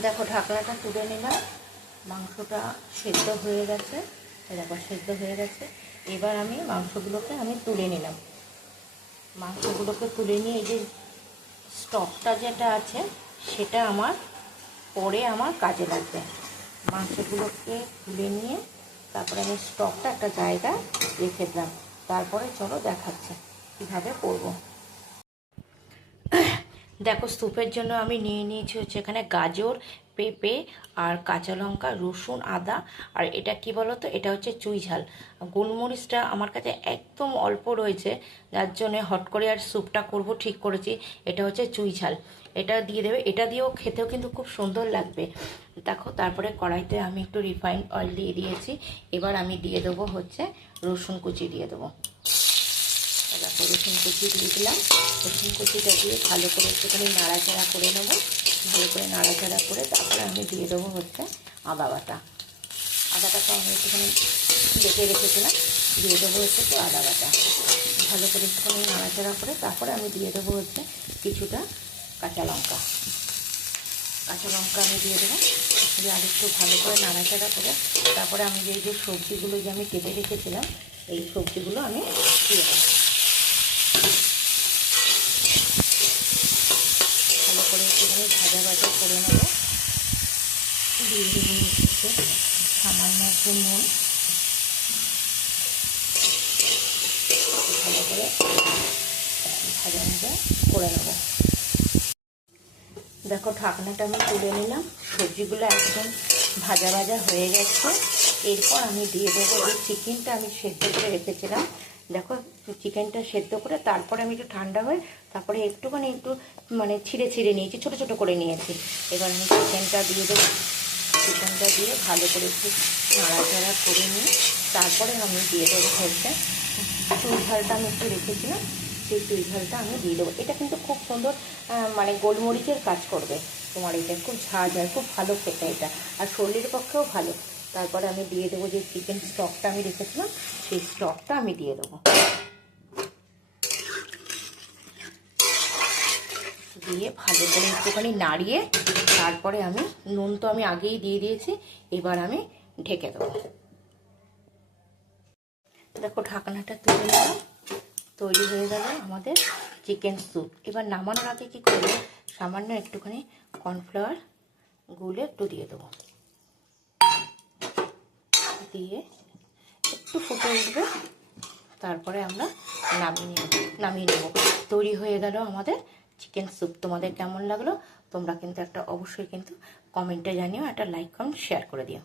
দেখো ঢাকনাটা তুলে নিলাম, মাংসটা সেদ্ধ হয়ে গেছে। দেখো সেদ্ধ হয়ে গেছে। এবার আমি মাংসগুলোকে তুলে নিলাম। মাংসগুলোকে তুলে নিয়ে এই যে স্টকটা যেটা আছে সেটা পরে আমার কাজে লাগবে। মাংসগুলোকে তুলে নিয়ে তারপরে আমি স্টকটা একটা জায়গায় রেখে দিলাম। তারপরে চলো দেখাচ্ছি কীভাবে করবো। দেখো স্যুপের জন্য আমি নিয়ে নিয়েছি হচ্ছে এখানে গাজর, পেঁপে আর কাঁচা লঙ্কা, রসুন, আদা। আর এটা কি বলো তো, এটা হচ্ছে চুই ঝাল। গোলমরিচটা আমার কাছে একদম অল্প রয়েছে, যার জন্যে হট করে আর স্যুপটা করব ঠিক করেছি। এটা হচ্ছে চুই ঝাল, এটা দিয়ে দেবে। এটা দিয়েও খেতেও কিন্তু খুব সুন্দর লাগবে। দেখো তারপরে কড়াইতে আমি একটু রিফাইন্ড অয়েল দিয়ে দিয়েছি। এবার আমি দিয়ে দেবো হচ্ছে রসুন কুচি দিয়ে দেবো। দেখো রসুন কুচি দিয়ে দিলাম। রসুন কুচিটা দিয়ে ভালো করে একটুখানি নাড়াচাড়া করে নেবো। ভালো করে নাড়াচাড়া করে তারপরে আমি দিয়ে দেবো হচ্ছে আদা বাটা। আদাটাকে আমি একটুখানি বেটে রেখেছিলাম, দিয়ে দেবো হচ্ছে তো আদা বাটা। ভালো করে একটুখানি নাড়াচাড়া করে তারপরে আমি দিয়ে দেবো হচ্ছে কিছুটা কাঁচা লঙ্কা। কাঁচা লঙ্কা আমি দিয়ে দেবো। দিয়ে আর একটু ভালো করে নাড়াচাড়া করে তারপরে আমি যে সবজিগুলো যে আমি কেটে রেখেছিলাম এই সবজিগুলো আমি দিয়ে দেবো। ভালো করে একটুখানি ভাজা ভাজা করে নেবো। দিয়ে দেবো হচ্ছে সামান্য একটু নুন। ভালো করে ভাজা ভাজা করে নেবো। দেখো ঢাকনাটা আমি তুলে নিলাম। সবজিগুলো একদম ভাজা ভাজা হয়ে গেছে। এরপর আমি দিয়ে দেবো যে চিকেনটা আমি সেদ্ধ করে রেখেছিলাম। দেখো চিকেনটা সেদ্ধ করে তারপরে আমি একটু ঠান্ডা হয়ে তারপরে একটু ছিঁড়ে ছিঁড়ে নিয়েছি, ছোটো ছোটো করে নিয়েছি। এবার আমি চিকেনটা দিয়ে দেবো। চিকেনটা দিয়ে ভালো করে একটু নাড়াচাড়া করে নিয়ে তারপরে আমি দিয়ে দেবো হচ্ছে চুই ঝালটা আমি একটু রেখেছিলাম, সেই চুই ঝালটা আমি দিয়ে দেবো। এটা কিন্তু খুব সুন্দর গোলমরিচের কাজ করবে তোমার। এটা খুব ঝাঁঝ হয়, খুব ভালো খেতে এটা, আর শরীরের পক্ষেও ভালো। তারপরে আমি দিয়ে দেবো যে চিকেন স্টকটা আমি রেখেছিলাম, সেই স্টকটা আমি দিয়ে দেবো। দিয়ে ভালো করে একটুখানি নাড়িয়ে তারপরে আমি নুন তো আমি আগেই দিয়ে দিয়েছি, এবার আমি ঢেকে দেবো। দেখো ঢাকনাটা তুলে নিলাম। তৈরি হয়ে গেল আমাদের চিকেন স্যুপ। এবার নামানোর আগে কী করবো, সামান্য একটুখানি কর্নফ্লাওয়ার গুলে একটু দিয়ে দেবো। দিয়ে একটু ফুটে উঠবে, তারপরে আমরা নামিয়ে নেব। তৈরি হয়ে গেল আমাদের চিকেন স্যুপ। তোমাদের কেমন লাগলো তোমরা কিন্তু অবশ্যই কিন্তু কমেন্টে জানিও, একটা লাইক কমেন্ট শেয়ার করে দিও।